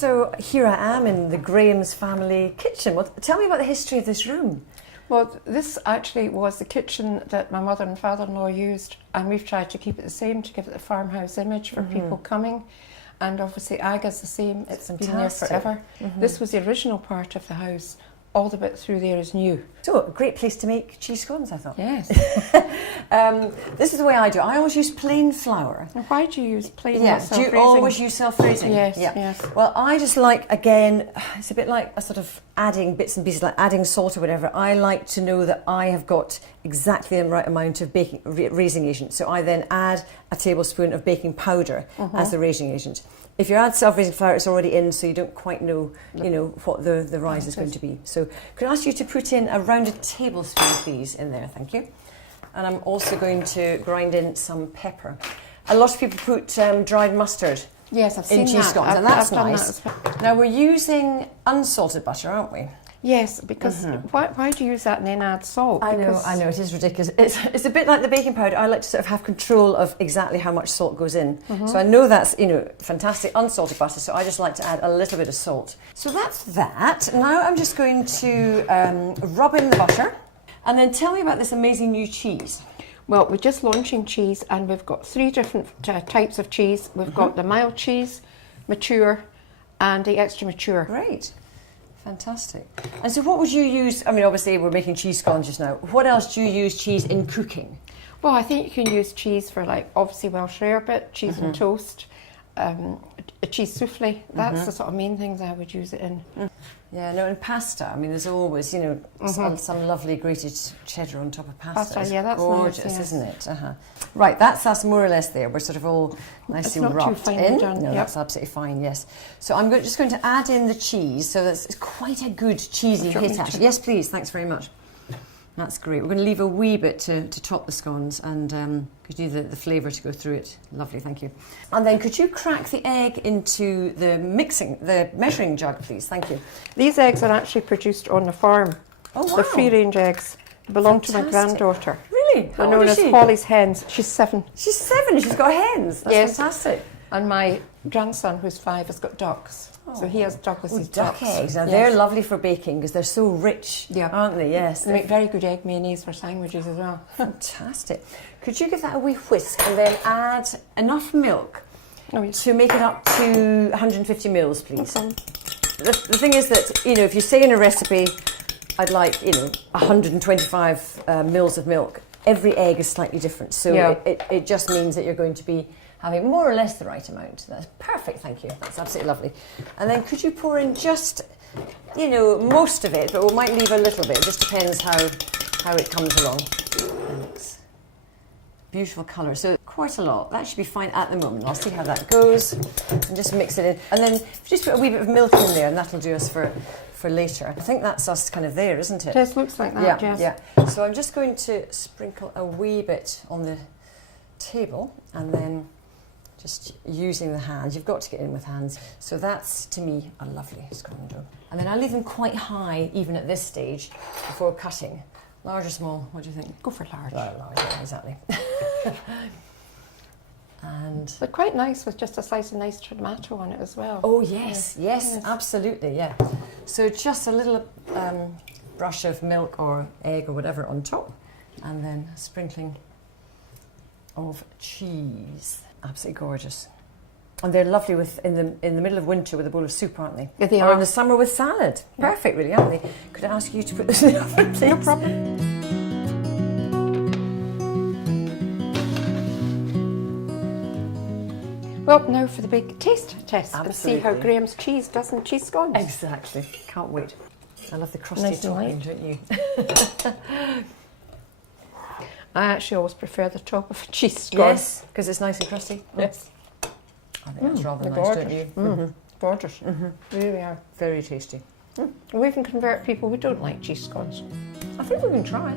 So here I am in the Graham's family kitchen. Well, tell me about the history of this room. Well, this actually was the kitchen that my mother and father-in-law used, and we've tried to keep it the same to give it the farmhouse image for people coming. And obviously Aga's the same, it's been there forever. This was the original part of the house. All the bit through there is new. So, a great place to make cheese scones, I thought. Yes. This is the way I do it. I always use plain flour. And why do you use plain? Yeah, do you always use self-raising? Yes, yeah. yes. Well, I just like, again, it's a bit like a sort of adding bits and pieces, like adding salt or whatever. I like to know that I have got exactly the right amount of raising agent. So I then add a tablespoon of baking powder as the raising agent. If you add self-raising flour, it's already in, so you don't quite know, what the rise is going to be. So could I ask you to put in a rounded tablespoon, please, in there, thank you. And I'm also going to grind in some pepper. A lot of people put dried mustard Yes, I've seen in cheese that. scones, and that's I've done nice. that as well. Now we're using unsalted butter, aren't we? Yes, because why do you use that and then add salt? I know, it is ridiculous. It's a bit like the baking powder. I like to sort of have control of exactly how much salt goes in. So I know that's, fantastic unsalted butter, so I just like to add a little bit of salt. So that's that. Now I'm just going to rub in the butter, and then tell me about this amazing new cheese. Well, we're just launching cheese, and we've got 3 different types of cheese. We've got the mild cheese, mature, and the extra mature. Great. Fantastic. And so what would you use, I mean, obviously we're making cheese scones just now. What else do you use cheese in cooking? Well, I think you can use cheese for, like, obviously Welsh rarebit, cheese and toast, a cheese souffle. That's the sort of main things I would use it in. Yeah, no, and pasta. I mean, there's always, some lovely grated cheddar on top of pasta. Pasta, yeah, that's gorgeous, nice, yes. isn't it? Right, that's us more or less there. We're sort of all nicely not too rubbed finely in. done, No, yep. that's absolutely fine. Yes. So I'm just going to add in the cheese. So that's quite a good cheesy hit. Actually. Yes, please. Thanks very much. That's great. We're going to leave a wee bit to top the scones, and could you the flavour to go through it. Lovely, thank you. And then could you crack the egg into the measuring jug, please? Thank you. These eggs are actually produced on the farm. Oh, wow. They're free-range eggs. They belong to my granddaughter. Really? They're How known old is as she? Holly's hens. She's 7. She's 7. She's got hens. That's Yes. fantastic. And my grandson, who's 5, has got ducks. So he has Douglas's Duck ducks. eggs. Now Yes. they're lovely for baking because they're so rich, Yeah. aren't they? Yes. They make very good egg mayonnaise for sandwiches as well. Fantastic. Could you give that a wee whisk and then add enough milk Oh, yes. to make it up to 150 mils, please? Okay. The thing is that, if you say in a recipe, I'd like, 125 mils of milk, every egg is slightly different. So Yeah. it just means that you're going to be having more or less the right amount. That's perfect, thank you. That's absolutely lovely. And then could you pour in just, most of it, but we might leave a little bit. It just depends how it comes along. Thanks. Beautiful colour. So quite a lot. That should be fine at the moment. I'll see how that goes and just mix it in. And then just put a wee bit of milk in there, and that'll do us for later. I think that's us kind of there, isn't it? Just looks like that, yes. Yeah. So I'm just going to sprinkle a wee bit on the table, and then just using the hands. You've got to get in with hands. So that's, to me, a lovely scone dough. And then I leave them quite high, even at this stage, before cutting. Large or small? What do you think? Go for large. Large, yeah, exactly. And They're quite nice with just a slice of nice tomato on it as well. oh yes, yes, absolutely, yeah. So just a little brush of milk or egg or whatever on top, and then a sprinkling of cheese. Absolutely gorgeous. And they're lovely in the middle of winter with a bowl of soup, aren't they? Yeah, they or are. in the summer with salad. Perfect, really, aren't they? Could I ask you to put this in the oven, please? No problem. Well, now for the big taste test. And see how Absolutely. Graham's cheese does in cheese scones. Exactly. Can't wait. I love the crusty Nice and topping, light. don't you? I actually always prefer the top of a cheese scone. Yes, because it's nice and crusty. Yes. I think that's rather they're nice, don't gorgeous. you? Gorgeous. Really are. Very tasty. We can convert people who don't like cheese scones. I think we can try.